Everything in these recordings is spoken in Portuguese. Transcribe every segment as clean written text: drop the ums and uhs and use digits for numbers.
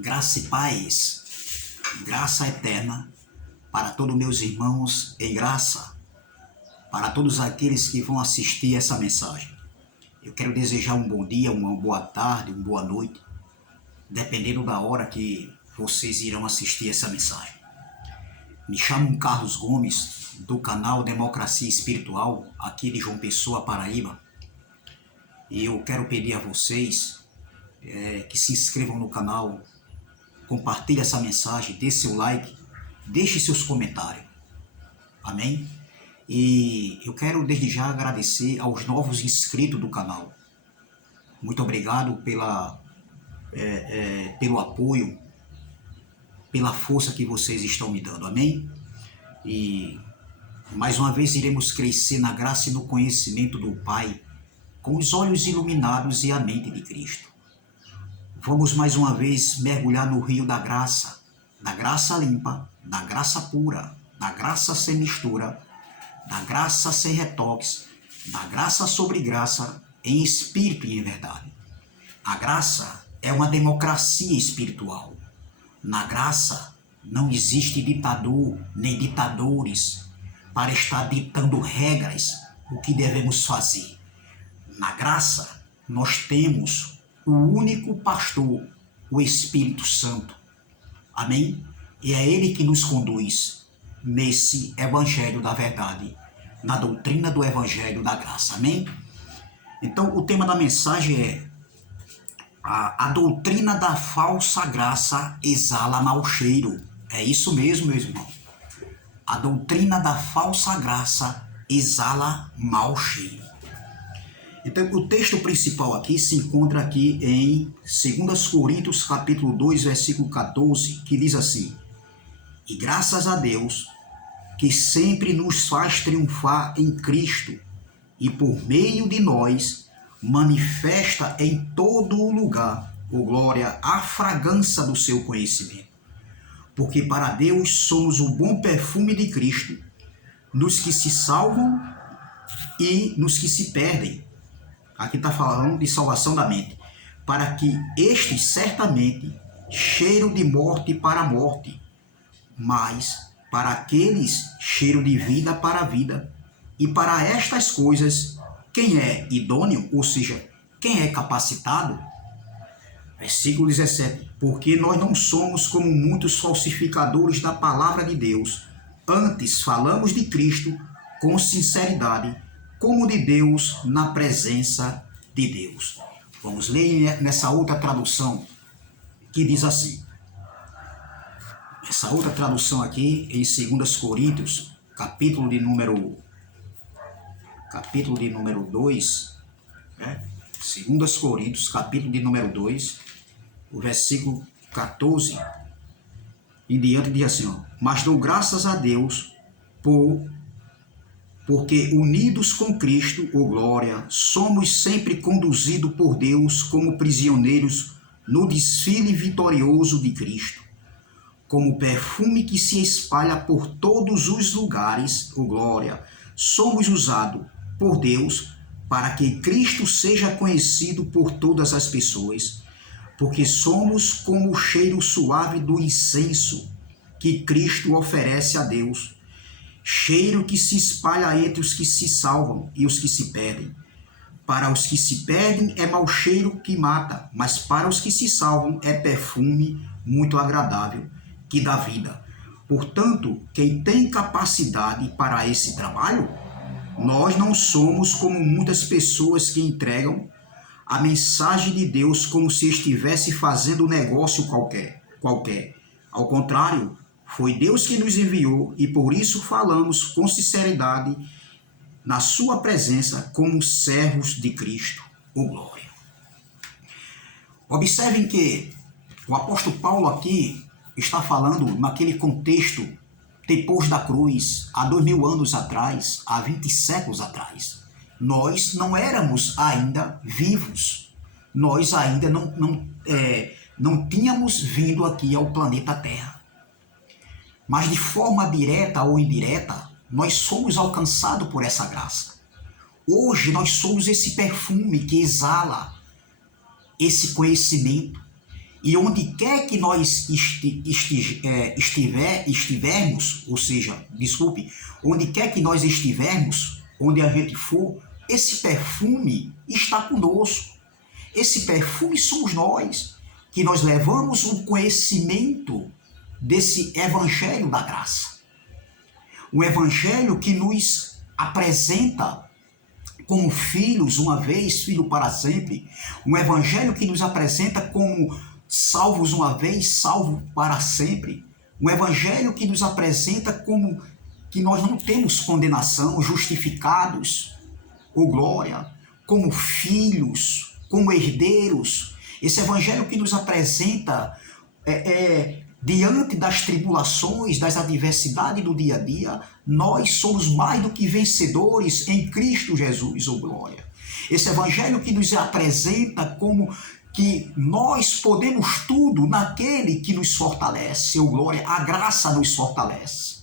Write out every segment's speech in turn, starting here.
Graça e paz, graça eterna para todos meus irmãos em graça, para todos aqueles que vão assistir essa mensagem. Eu quero desejar um bom dia, uma boa tarde, uma boa noite, dependendo da hora que vocês irão assistir essa mensagem. Me chamo Carlos Gomes, do canal Democracia Espiritual, aqui de João Pessoa, Paraíba. E eu quero pedir a vocês que se inscrevam no canal, compartilhe essa mensagem, dê seu like, deixe seus comentários. Amém? E eu quero desde já agradecer aos novos inscritos do canal. Muito obrigado pelo apoio, pela força que vocês estão me dando. Amém? E mais uma vez iremos crescer na graça e no conhecimento do Pai, com os olhos iluminados e a mente de Cristo. Vamos mais uma vez mergulhar no rio da graça limpa, da graça pura, da graça sem mistura, da graça sem retoques, da graça sobre graça, em espírito e em verdade. A graça é uma democracia espiritual. Na graça não existe ditador nem ditadores para estar ditando regras o que devemos fazer. Na graça nós temos o único pastor, o Espírito Santo. Amém? E é Ele que nos conduz nesse Evangelho da verdade, na doutrina do Evangelho da graça. Amém? Então, o tema da mensagem é a doutrina da falsa graça exala mau cheiro. É isso mesmo, meu irmão. A doutrina da falsa graça exala mau cheiro. Então, o texto principal aqui se encontra aqui em 2 Coríntios, capítulo 2, versículo 14, que diz assim: E graças a Deus, que sempre nos faz triunfar em Cristo, e por meio de nós, manifesta em todo o lugar, ó glória, a fragrância do seu conhecimento. Porque para Deus somos o bom perfume de Cristo, nos que se salvam e nos que se perdem. Aqui está falando de salvação da mente. Para que estes certamente cheiro de morte para a morte, mas para aqueles cheiro de vida para a vida. E para estas coisas, quem é idôneo, ou seja, quem é capacitado? Versículo 17. Porque nós não somos como muitos falsificadores da palavra de Deus. Antes falamos de Cristo com sinceridade, como de Deus, na presença de Deus. Vamos ler nessa outra tradução, que diz assim. Essa outra tradução aqui, em 2 Coríntios, capítulo de número 2, né? 2 Coríntios, capítulo de número 2, o versículo 14, e diante diz assim, ó, mas dou graças a Deus porque unidos com Cristo, ó glória, somos sempre conduzidos por Deus como prisioneiros no desfile vitorioso de Cristo. Como perfume que se espalha por todos os lugares, ó glória, somos usados por Deus para que Cristo seja conhecido por todas as pessoas, porque somos como o cheiro suave do incenso que Cristo oferece a Deus, cheiro que se espalha entre os que se salvam e os que se perdem. Para os que se perdem é mau cheiro que mata, mas para os que se salvam é perfume muito agradável, que dá vida. Portanto, quem tem capacidade para esse trabalho, nós não somos como muitas pessoas que entregam a mensagem de Deus como se estivesse fazendo negócio qualquer. Ao contrário, foi Deus que nos enviou e por isso falamos com sinceridade na sua presença como servos de Cristo, ó glória. Observem que o apóstolo Paulo aqui está falando naquele contexto depois da cruz, há 2000 anos atrás, há 20 séculos atrás. Nós não éramos ainda vivos, nós ainda não tínhamos vindo aqui ao planeta Terra. Mas de forma direta ou indireta, nós somos alcançados por essa graça. Hoje nós somos esse perfume que exala esse conhecimento, E onde quer que nós estivermos, ou seja, desculpe, onde quer que nós estivermos, onde a gente for, esse perfume está conosco. Esse perfume somos nós, que nós levamos o conhecimento desse evangelho da graça. Um evangelho que nos apresenta como filhos uma vez, filho para sempre. Um evangelho que nos apresenta como salvos uma vez, salvo para sempre. Um evangelho que nos apresenta como que nós não temos condenação, justificados, ou glória, como filhos, como herdeiros. Esse evangelho que nos apresenta diante das tribulações, das adversidades do dia a dia, nós somos mais do que vencedores em Cristo Jesus, ou glória. Esse evangelho que nos apresenta como que nós podemos tudo naquele que nos fortalece, ou glória, a graça nos fortalece.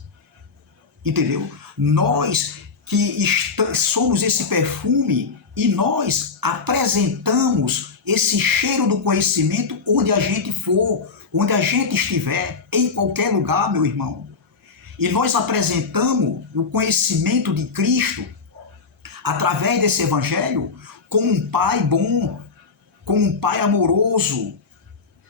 Entendeu? Nós que somos esse perfume e nós apresentamos esse cheiro do conhecimento onde a gente for, onde a gente estiver, em qualquer lugar, meu irmão. E nós apresentamos o conhecimento de Cristo através desse evangelho como um pai bom, como um pai amoroso,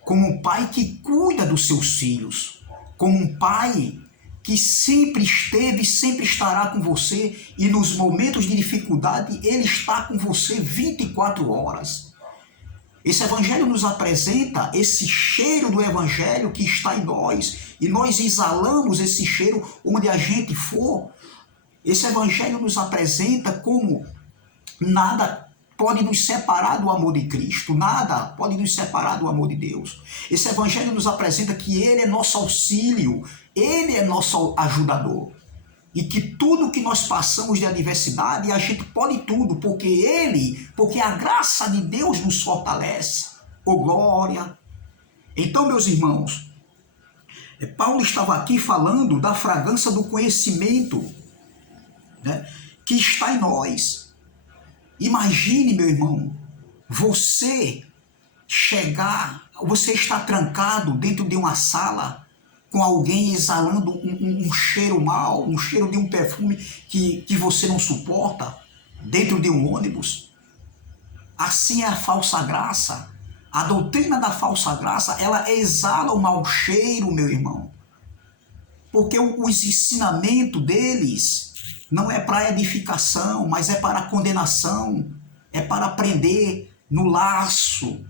como um pai que cuida dos seus filhos, como um pai que sempre esteve e sempre estará com você, e nos momentos de dificuldade ele está com você 24 horas. Esse evangelho nos apresenta esse cheiro do evangelho que está em nós, e nós exalamos esse cheiro onde a gente for. Esse evangelho nos apresenta como nada pode nos separar do amor de Cristo, nada pode nos separar do amor de Deus. Esse evangelho nos apresenta que Ele é nosso auxílio, Ele é nosso ajudador. E que tudo que nós passamos de adversidade, a gente pode tudo, porque a graça de Deus nos fortalece. Oh glória! Então, meus irmãos, Paulo estava aqui falando da fragrância do conhecimento, né, que está em nós. Imagine, meu irmão, você está trancado dentro de uma sala com alguém exalando um cheiro mau, um cheiro de um perfume que você não suporta, dentro de um ônibus. Assim é a falsa graça. A doutrina da falsa graça, ela exala o mau cheiro, meu irmão. Porque os ensinamentos deles não é para edificação, mas é para condenação, é para prender no laço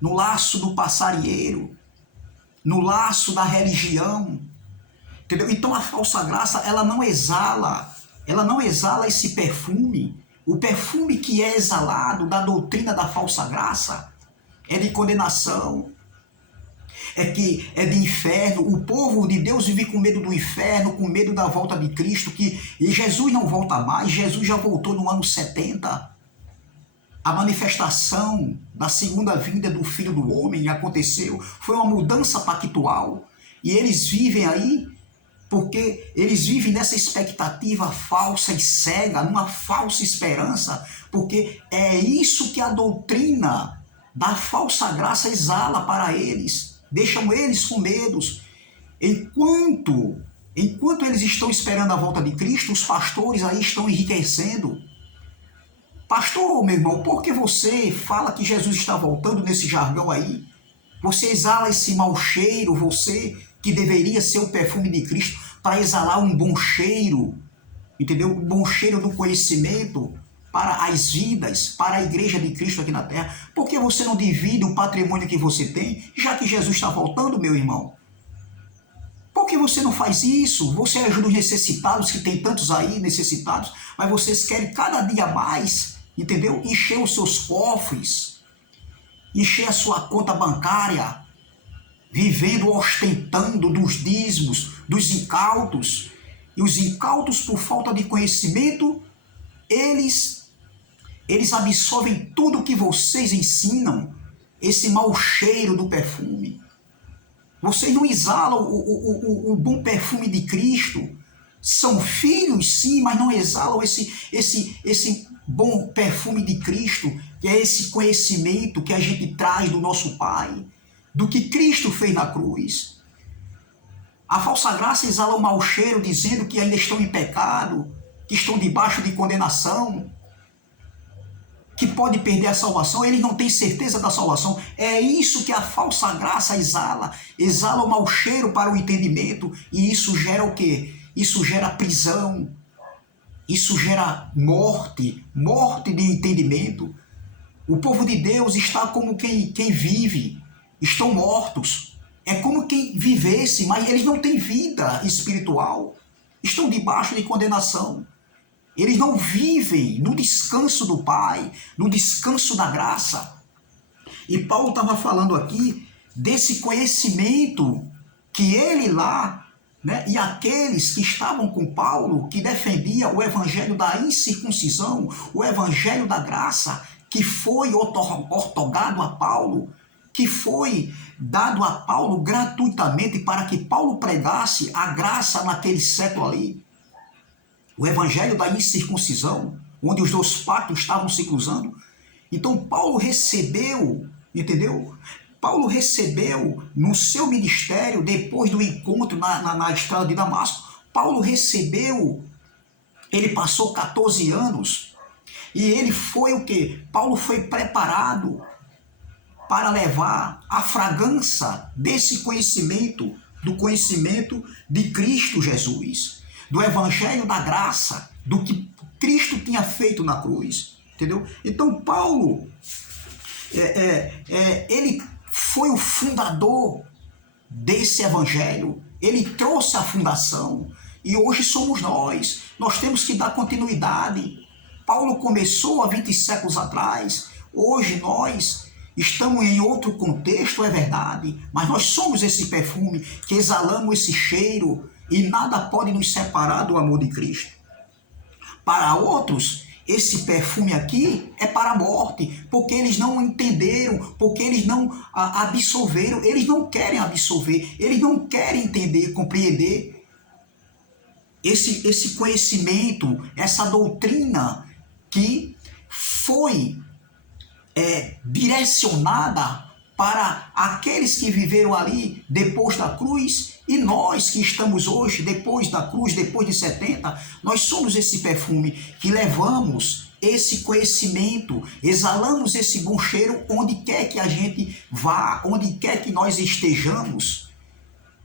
do passarinheiro, no laço da religião, entendeu? Então a falsa graça, ela não exala esse perfume. O perfume que é exalado da doutrina da falsa graça é de condenação, é de inferno. O povo de Deus vive com medo do inferno, com medo da volta de Cristo, e Jesus não volta mais. Jesus já voltou no ano 70. A manifestação da segunda vinda do Filho do Homem aconteceu, foi uma mudança pactual, e eles vivem aí porque eles vivem nessa expectativa falsa e cega, numa falsa esperança, porque é isso que a doutrina da falsa graça exala para eles, deixam eles com medos. Enquanto eles estão esperando a volta de Cristo, os pastores aí estão enriquecendo. Pastor, meu irmão, por que você fala que Jesus está voltando nesse jargão aí? Você exala esse mau cheiro, você que deveria ser o perfume de Cristo, para exalar um bom cheiro, entendeu? Um bom cheiro do conhecimento para as vidas, para a igreja de Cristo aqui na terra. Por que você não divide o patrimônio que você tem, já que Jesus está voltando, meu irmão? Por que você não faz isso? Você ajuda os necessitados, que tem tantos aí necessitados, mas vocês querem cada dia mais, entendeu? Encher os seus cofres, encher a sua conta bancária, vivendo, ostentando dos dízimos, dos incautos. E os incautos, por falta de conhecimento, eles absorvem tudo que vocês ensinam, esse mau cheiro do perfume. Vocês não exalam o bom perfume de Cristo. São filhos, sim, mas não exalam esse bom perfume de Cristo, que é esse conhecimento que a gente traz do nosso Pai, do que Cristo fez na cruz. A falsa graça exala um mau cheiro, dizendo que ainda estão em pecado, que estão debaixo de condenação, que pode perder a salvação, eles não têm certeza da salvação. É isso que a falsa graça exala. Exala o mau cheiro para o entendimento. E isso gera o quê? Isso gera prisão. Isso gera morte. Morte de entendimento. O povo de Deus está como quem vive. Estão mortos. É como quem vivesse, mas eles não têm vida espiritual. Estão debaixo de condenação. Eles não vivem no descanso do Pai, no descanso da graça. E Paulo estava falando aqui desse conhecimento que ele lá, né, e aqueles que estavam com Paulo, que defendia o evangelho da incircuncisão, o evangelho da graça, que foi outorgado a Paulo, que foi dado a Paulo gratuitamente para que Paulo pregasse a graça naquele século ali. O evangelho da incircuncisão, onde os dois pactos estavam se cruzando. Então Paulo recebeu, entendeu? Paulo recebeu no seu ministério, depois do encontro na estrada de Damasco, Paulo recebeu, ele passou 14 anos, e ele foi o quê? Paulo foi preparado para levar a fragrância desse conhecimento, do conhecimento de Cristo Jesus, do evangelho da graça, do que Cristo tinha feito na cruz, entendeu? Então Paulo, ele foi o fundador desse evangelho, ele trouxe a fundação, e hoje somos nós temos que dar continuidade. Paulo começou há 20 séculos atrás, hoje nós estamos em outro contexto, é verdade, mas nós somos esse perfume que exalamos esse cheiro, e nada pode nos separar do amor de Cristo. Para outros, esse perfume aqui é para a morte, porque eles não entenderam, porque eles não absorveram, eles não querem absorver, eles não querem entender, compreender esse conhecimento, essa doutrina que foi direcionada para aqueles que viveram ali depois da cruz. E nós que estamos hoje, depois da cruz, depois de 70, nós somos esse perfume que levamos esse conhecimento, exalamos esse bom cheiro onde quer que a gente vá, onde quer que nós estejamos,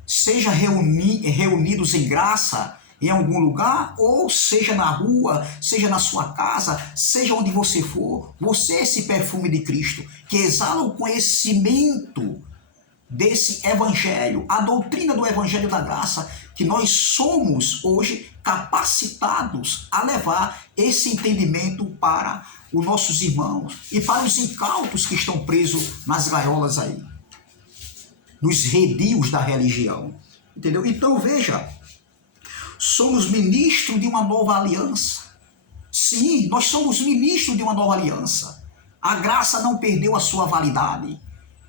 seja reunidos em graça em algum lugar, ou seja na rua, seja na sua casa, seja onde você for, você é esse perfume de Cristo, que exala o conhecimento desse evangelho, a doutrina do evangelho da graça, que nós somos hoje capacitados a levar esse entendimento para os nossos irmãos e para os incautos que estão presos nas gaiolas aí, nos redios da religião, entendeu? Então veja, somos ministros de uma nova aliança. Sim, nós somos ministros de uma nova aliança. A graça não perdeu a sua validade.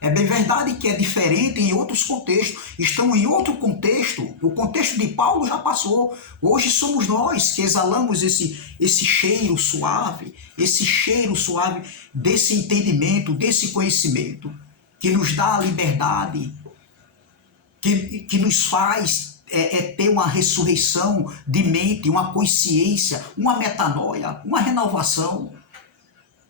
É bem verdade que é diferente em outros contextos. Estamos em outro contexto. O contexto de Paulo já passou. Hoje somos nós que exalamos esse cheiro suave desse entendimento, desse conhecimento, que nos dá a liberdade, que nos faz ter uma ressurreição de mente, uma consciência, uma metanoia, uma renovação.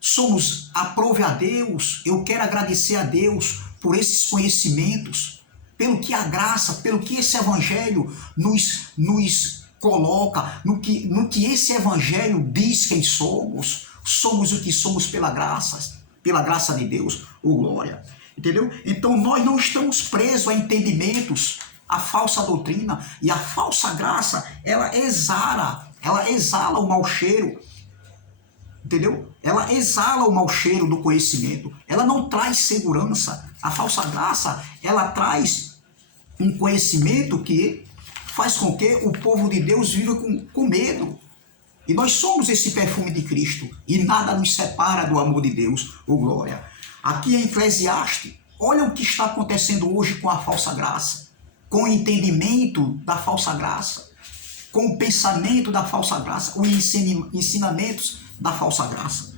Somos, aprove a Deus, eu quero agradecer a Deus por esses conhecimentos, pelo que a graça, pelo que esse evangelho nos coloca, no que esse evangelho diz quem somos. Somos o que somos pela graça de Deus, glória. Entendeu? Então nós não estamos presos a entendimentos, a falsa doutrina, e a falsa graça, ela exala o mau cheiro. Entendeu? Ela exala o mau cheiro do conhecimento. Ela não traz segurança. A falsa graça, ela traz um conhecimento que faz com que o povo de Deus viva com medo. E nós somos esse perfume de Cristo. E nada nos separa do amor de Deus, glória. Aqui em Eclesiastes, olha o que está acontecendo hoje com a falsa graça. Com o entendimento da falsa graça. Com o pensamento da falsa graça. Os ensinamentos da falsa graça.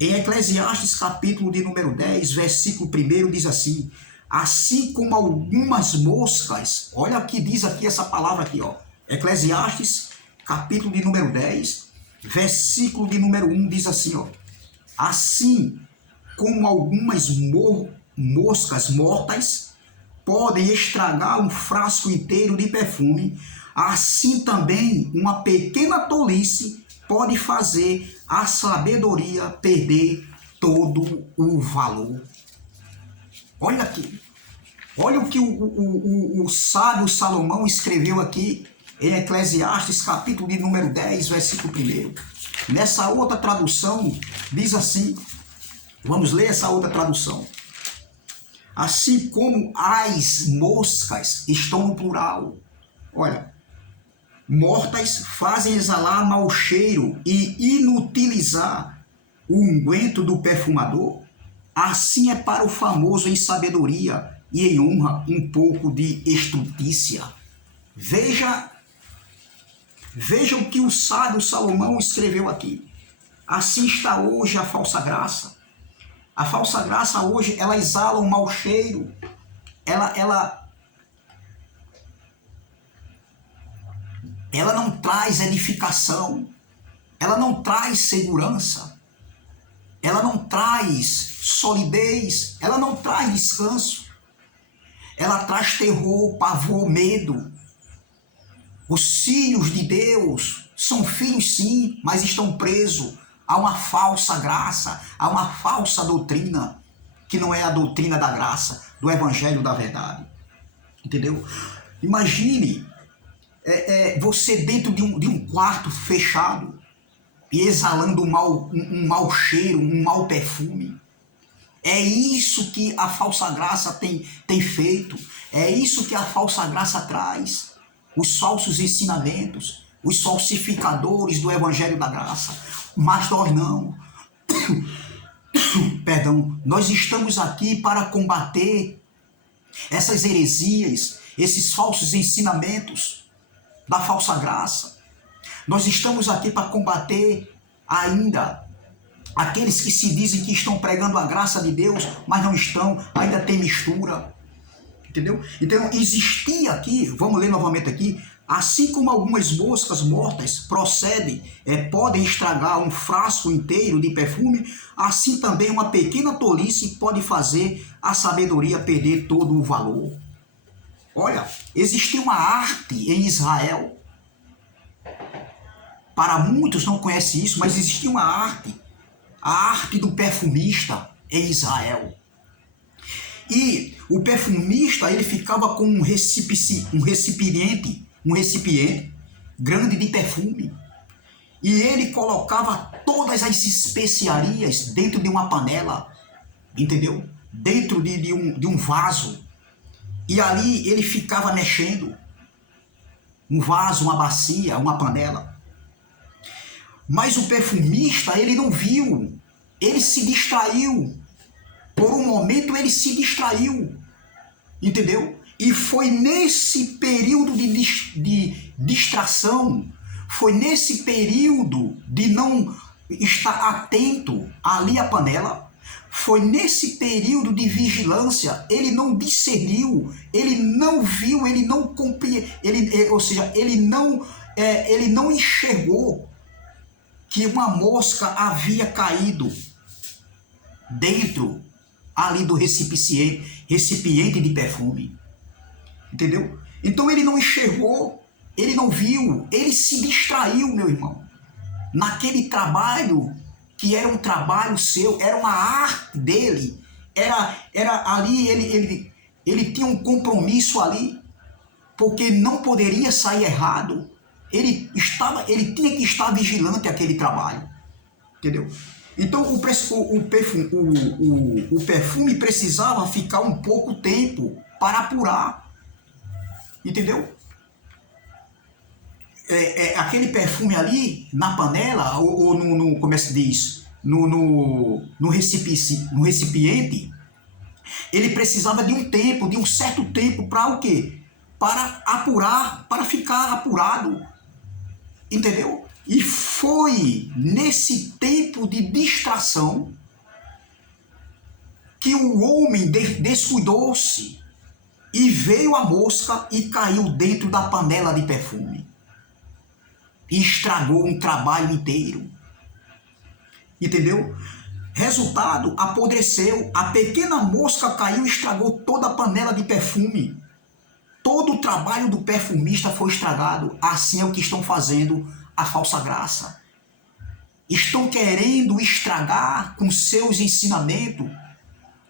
Em Eclesiastes capítulo de número 10, versículo 1, diz assim: assim como algumas moscas, olha o que diz aqui essa palavra aqui, ó. Eclesiastes, capítulo de número 10, versículo de número 1, diz assim, ó. Assim como algumas moscas mortas podem estragar um frasco inteiro de perfume, assim também uma pequena tolice pode fazer a sabedoria perder todo o valor. Olha aqui, olha o que o sábio Salomão escreveu aqui em Eclesiastes, capítulo de número 10, versículo 1. Nessa outra tradução, diz assim, vamos ler essa outra tradução. Assim como as moscas estão no plural, olha, mortas fazem exalar mau cheiro e inutilizar o unguento do perfumador, assim é para o famoso em sabedoria e em honra um pouco de estutícia. Veja o que o sábio Salomão escreveu aqui. Assim está hoje a falsa graça. A falsa graça hoje, ela exala um mau cheiro. Ela não traz edificação. Ela não traz segurança. Ela não traz solidez. Ela não traz descanso. Ela traz terror, pavor, medo. Os filhos de Deus são filhos sim, mas estão presos a uma falsa graça, a uma falsa doutrina, que não é a doutrina da graça, do evangelho da verdade. Entendeu? Imagine você dentro de um quarto fechado e exalando um mau cheiro, um mau perfume. É isso que a falsa graça tem feito. É isso que a falsa graça traz. Os falsos ensinamentos, os falsificadores do evangelho da graça. Mas nós não. Perdão, nós estamos aqui para combater essas heresias, esses falsos ensinamentos da falsa graça. Nós estamos aqui para combater ainda aqueles que se dizem que estão pregando a graça de Deus, mas não estão, ainda tem mistura. Entendeu? Então, existia aqui, vamos ler novamente aqui, assim como algumas moscas mortas podem estragar um frasco inteiro de perfume, assim também uma pequena tolice pode fazer a sabedoria perder todo o valor. Olha, existia uma arte em Israel. Para muitos não conhecem isso, mas existia uma arte, a arte do perfumista em Israel. E o perfumista, ele ficava com um recipiente grande de perfume. E ele colocava todas as especiarias dentro de uma panela, entendeu? Dentro de um vaso. E ali ele ficava mexendo. Um vaso, uma bacia, uma panela. Mas o perfumista, ele não viu. Ele se distraiu. Por um momento ele se distraiu, entendeu? E foi nesse período de distração, foi nesse período de não estar atento ali à panela, foi nesse período de vigilância, ele não discerniu, ele não viu, ele não compreendeu, ou seja, ele não enxergou que uma mosca havia caído dentro ali do recipiente de perfume, entendeu? Então ele não enxergou, ele não viu, ele se distraiu, meu irmão, naquele trabalho que era um trabalho seu, era uma arte dele, era ali, ele tinha um compromisso ali, porque não poderia sair errado, ele tinha que estar vigilante àquele trabalho, entendeu? Então o perfume precisava ficar um pouco tempo para apurar, entendeu? Aquele perfume ali na panela ou no como é que se diz, no recipiente, ele precisava de um tempo, de um certo tempo para o quê? Para apurar, para ficar apurado, entendeu? E foi nesse tempo de distração que o homem descuidou-se e veio a mosca e caiu dentro da panela de perfume. E estragou um trabalho inteiro. Entendeu? Resultado, apodreceu. A pequena mosca caiu e estragou toda a panela de perfume. Todo o trabalho do perfumista foi estragado. Assim é o que estão fazendo a falsa graça. Estão querendo estragar com seus ensinamentos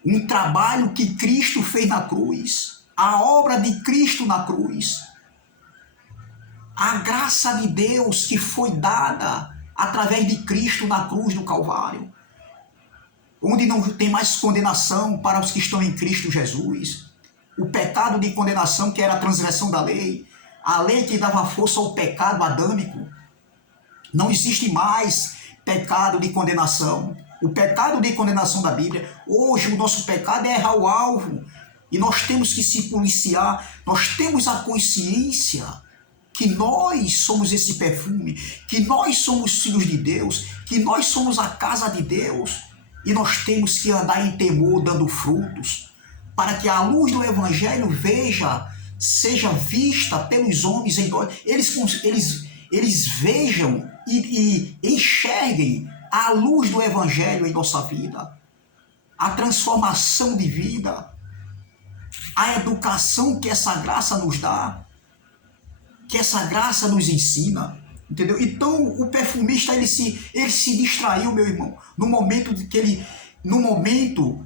um trabalho que Cristo fez na cruz. A obra de Cristo na cruz. A graça de Deus que foi dada através de Cristo na cruz do Calvário. Onde não tem mais condenação para os que estão em Cristo Jesus. O pecado de condenação, que era a transgressão da lei, a lei que dava força ao pecado adâmico. Não existe mais pecado de condenação. O pecado de condenação da Bíblia, hoje o nosso pecado é errar o alvo. E nós temos que se policiar, nós temos a consciência que nós somos esse perfume, que nós somos filhos de Deus, que nós somos a casa de Deus. E nós temos que andar em temor, dando frutos, para que a luz do Evangelho seja vista pelos homens, eles vejam e enxerguem a luz do Evangelho em nossa vida, a transformação de vida, a educação que essa graça nos dá, que essa graça nos ensina. Entendeu? Então o perfumista ele se distraiu, meu irmão, no momento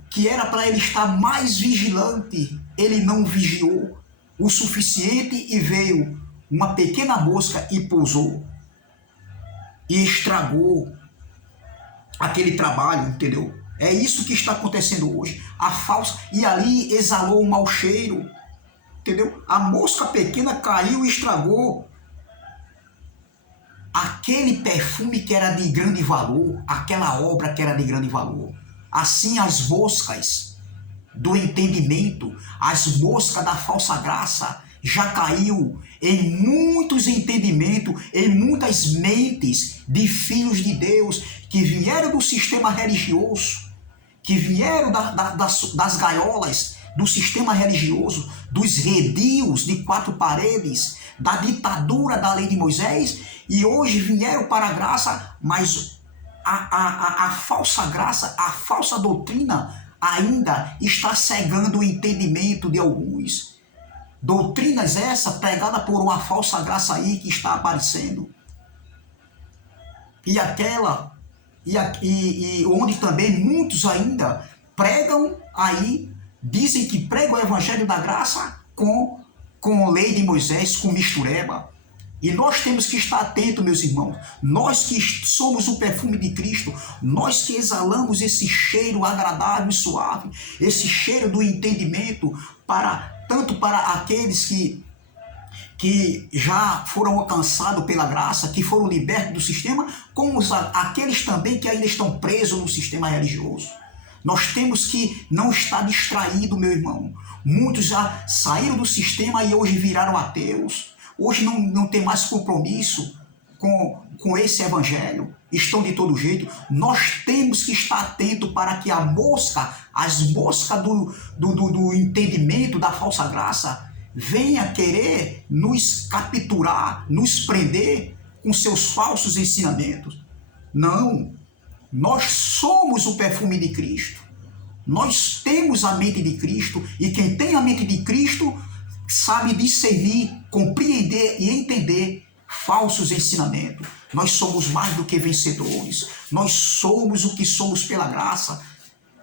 que era para ele estar mais vigilante, ele não vigiou o suficiente e veio uma pequena mosca e pousou e estragou aquele trabalho, entendeu? É isso que está acontecendo hoje. A falsa, e ali exalou um mau cheiro, entendeu? A mosca pequena caiu e estragou aquele perfume que era de grande valor, aquela obra que era de grande valor. Assim as moscas do entendimento, as moscas da falsa graça já caiu em muitos entendimentos, em muitas mentes de filhos de Deus que vieram do sistema religioso, que vieram das gaiolas do sistema religioso, dos redios de 4 paredes, da ditadura da lei de Moisés, e hoje vieram para a graça, mas a falsa graça, a falsa doutrina ainda está cegando o entendimento de alguns. Doutrinas essa pregada por uma falsa graça aí que está aparecendo. E onde também muitos ainda pregam aí, dizem que pregam o evangelho da graça com lei de Moisés, com mistureba. E nós temos que estar atentos, meus irmãos. Nós que somos o perfume de Cristo, nós que exalamos esse cheiro agradável e suave, esse cheiro do entendimento, tanto para aqueles que já foram alcançados pela graça, que foram libertos do sistema, como aqueles também que ainda estão presos no sistema religioso. Nós temos que não estar distraído, meu irmão. Muitos já saíram do sistema e hoje viraram ateus. Hoje não tem mais compromisso com esse evangelho. Estão de todo jeito. Nós temos que estar atento para que as moscas do entendimento da falsa graça, venha querer nos capturar, nos prender com seus falsos ensinamentos. Não. Nós somos o perfume de Cristo. Nós temos a mente de Cristo, e quem tem a mente de Cristo sabe discernir, compreender e entender falsos ensinamentos. Nós somos mais do que vencedores. Nós somos o que somos pela graça.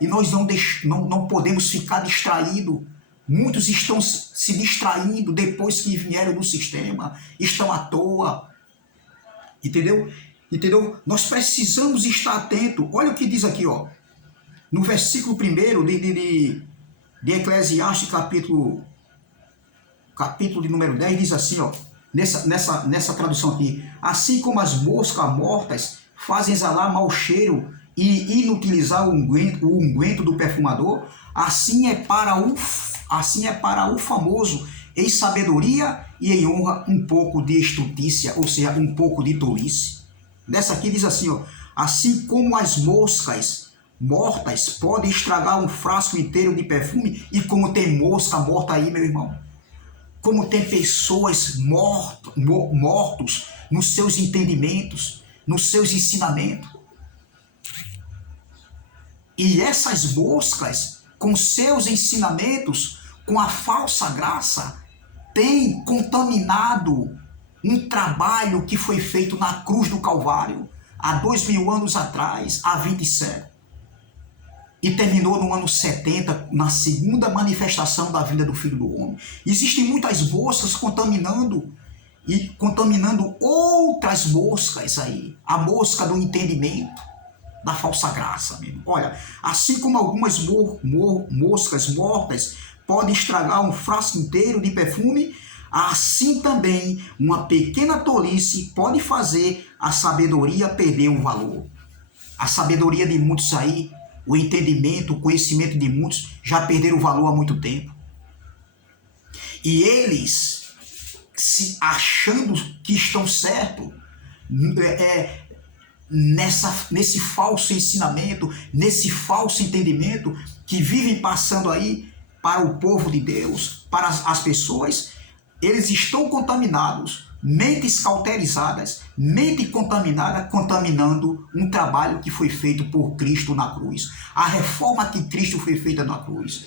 E nós não podemos ficar distraídos. Muitos estão se distraindo depois que vieram do sistema. Estão à toa. Entendeu? Nós precisamos estar atentos. Olha o que diz aqui, ó. No versículo 1 de Eclesiastes, capítulo de número 10, diz assim, ó, nessa tradução aqui: assim como as moscas mortas fazem exalar mau cheiro e inutilizar o unguento do perfumador, assim é para o famoso em sabedoria e em honra um pouco de estultícia, ou seja, um pouco de tolice. Nessa aqui diz assim, ó: assim como as moscas mortas podem estragar um frasco inteiro de perfume. E como tem mosca morta aí, meu irmão, como tem pessoas mortos nos seus entendimentos, nos seus ensinamentos. E essas moscas, com seus ensinamentos, com a falsa graça, têm contaminado um trabalho que foi feito na cruz do Calvário, há 2000 anos atrás, há 27. E terminou no ano 70, na segunda manifestação da vinda do Filho do Homem. Existem muitas moscas contaminando outras moscas aí. A mosca do entendimento, da falsa graça mesmo. Olha, assim como algumas moscas mortas podem estragar um frasco inteiro de perfume, assim também uma pequena tolice pode fazer a sabedoria perder o valor. A sabedoria de muitos aí, o entendimento, o conhecimento de muitos já perderam o valor há muito tempo. E eles, se achando que estão certos, nesse falso ensinamento, nesse falso entendimento que vivem passando aí para o povo de Deus, para as pessoas, eles estão contaminados, mentes cauterizadas, mente contaminada, contaminando um trabalho que foi feito por Cristo na cruz. A reforma que Cristo foi feita na cruz.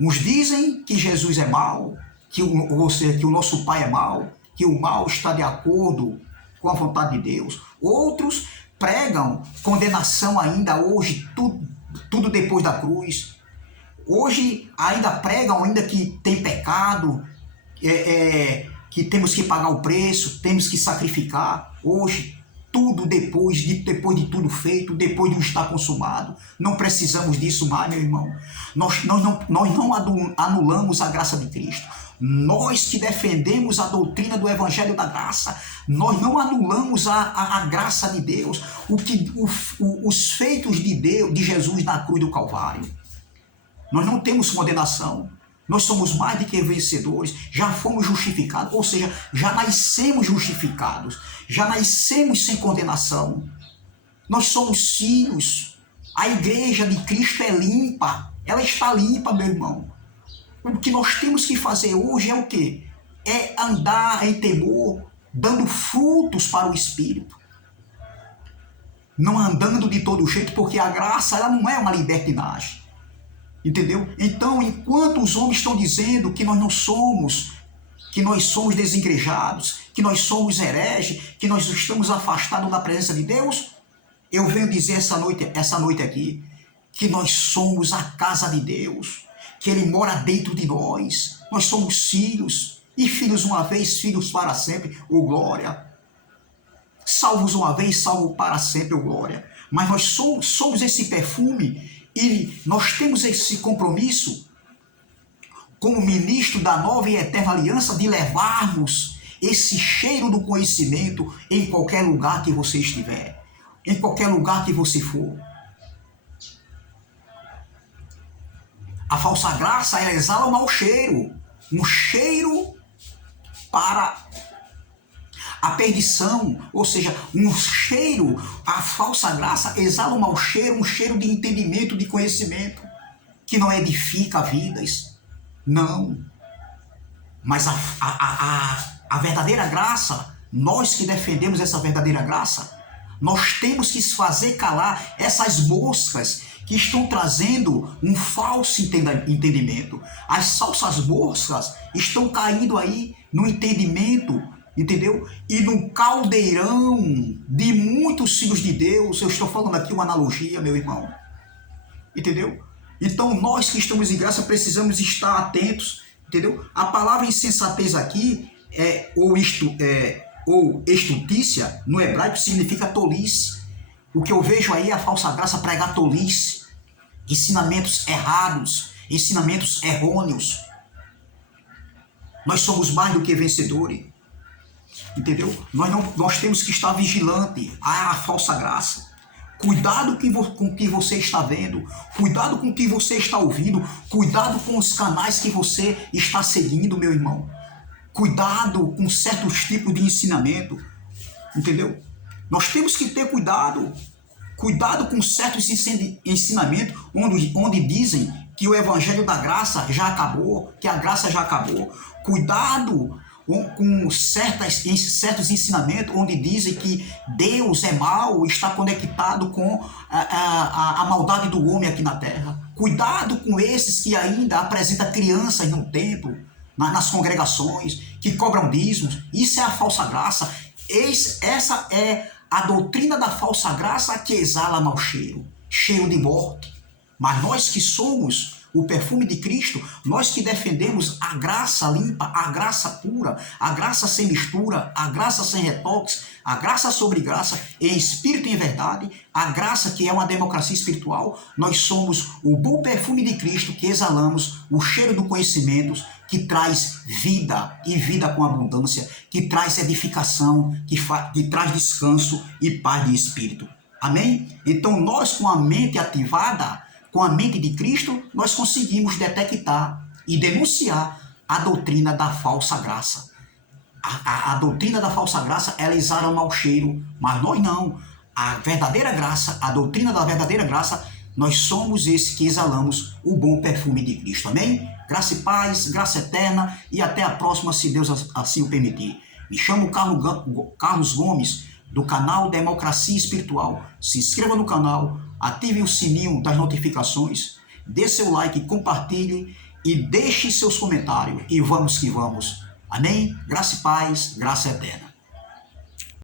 Uns dizem que Jesus é mau, que o nosso Pai é mau, que o mal está de acordo com a vontade de Deus. Outros pregam condenação ainda hoje, tudo depois da cruz. Hoje ainda pregam ainda que tem pecado, que temos que pagar o preço, temos que sacrificar. Hoje, tudo depois de tudo feito, depois de estar consumado. Não precisamos disso mais, meu irmão. Nós não anulamos a graça de Cristo. Nós que defendemos a doutrina do Evangelho da Graça, nós não anulamos a graça de Deus, os feitos de Deus, de Jesus na cruz do Calvário. Nós não temos condenação. Nós somos mais do que vencedores, já fomos justificados, ou seja, já nascemos justificados, já nascemos sem condenação. Nós somos filhos. A igreja de Cristo é limpa, ela está limpa, meu irmão. O que nós temos que fazer hoje é o quê? É andar em temor, dando frutos para o Espírito. Não andando de todo jeito, porque a graça ela não é uma libertinagem. Entendeu? Então, enquanto os homens estão dizendo que nós não somos, que nós somos desigrejados, que nós somos hereges, que nós estamos afastados da presença de Deus, eu venho dizer essa noite aqui, que nós somos a casa de Deus, que Ele mora dentro de nós. Nós somos filhos, e filhos uma vez, filhos para sempre, ô glória. Salvos uma vez, salvo para sempre, ô glória. Mas nós somos esse perfume. E nós temos esse compromisso, como ministro da nova e eterna aliança, de levarmos esse cheiro do conhecimento em qualquer lugar que você estiver, em qualquer lugar que você for. A falsa graça, ela exala um mau cheiro, um cheiro para a perdição, ou seja, um cheiro, a falsa graça exala um mau cheiro, um cheiro de entendimento, de conhecimento, que não edifica vidas, não. Mas a verdadeira graça, nós que defendemos essa verdadeira graça, nós temos que fazer calar essas moscas que estão trazendo um falso entendimento. As falsas moscas estão caindo aí no entendimento, entendeu? E no caldeirão de muitos filhos de Deus. Eu estou falando aqui uma analogia, meu irmão. Entendeu? Então nós que estamos em graça precisamos estar atentos, entendeu? A palavra insensatez aqui ou estutícia no hebraico significa tolice. O que eu vejo aí é a falsa graça pregar tolice, ensinamentos errados, ensinamentos errôneos. Nós somos mais do que vencedores. Entendeu? Nós temos que estar vigilante à falsa graça. Cuidado com o que você está vendo. Cuidado com o que você está ouvindo. Cuidado com os canais que você está seguindo, meu irmão. Cuidado com certos tipos de ensinamento. Entendeu? Nós temos que ter cuidado. Cuidado com certos ensinamentos onde dizem que o evangelho da graça já acabou, que a graça já acabou. Cuidado com certos ensinamentos onde dizem que Deus é mau, está conectado com a maldade do homem aqui na terra. Cuidado com esses que ainda apresentam crianças no templo, nas congregações, que cobram dízimos. Isso é a falsa graça. Essa é a doutrina da falsa graça que exala mau cheiro, cheiro de morte. Mas nós que somos o perfume de Cristo, nós que defendemos a graça limpa, a graça pura, a graça sem mistura, a graça sem retoques, a graça sobre graça, em espírito e em verdade, a graça que é uma democracia espiritual, nós somos o bom perfume de Cristo que exalamos o cheiro do conhecimento, que traz vida e vida com abundância, que traz edificação, que traz descanso e paz de espírito. Amém? Então nós com a mente ativada, com a mente de Cristo, nós conseguimos detectar e denunciar a doutrina da falsa graça. A doutrina da falsa graça, ela exala um mau cheiro, mas nós não. A verdadeira graça, a doutrina da verdadeira graça, nós somos esse que exalamos o bom perfume de Cristo. Amém? Graça e paz, graça eterna e até a próxima, se Deus assim o permitir. Me chamo Carlos Gomes, do canal Democracia Espiritual. Se inscreva no canal, ative o sininho das notificações, dê seu like, compartilhe e deixe seus comentários. E vamos que vamos. Amém? Graça e paz, graça eterna.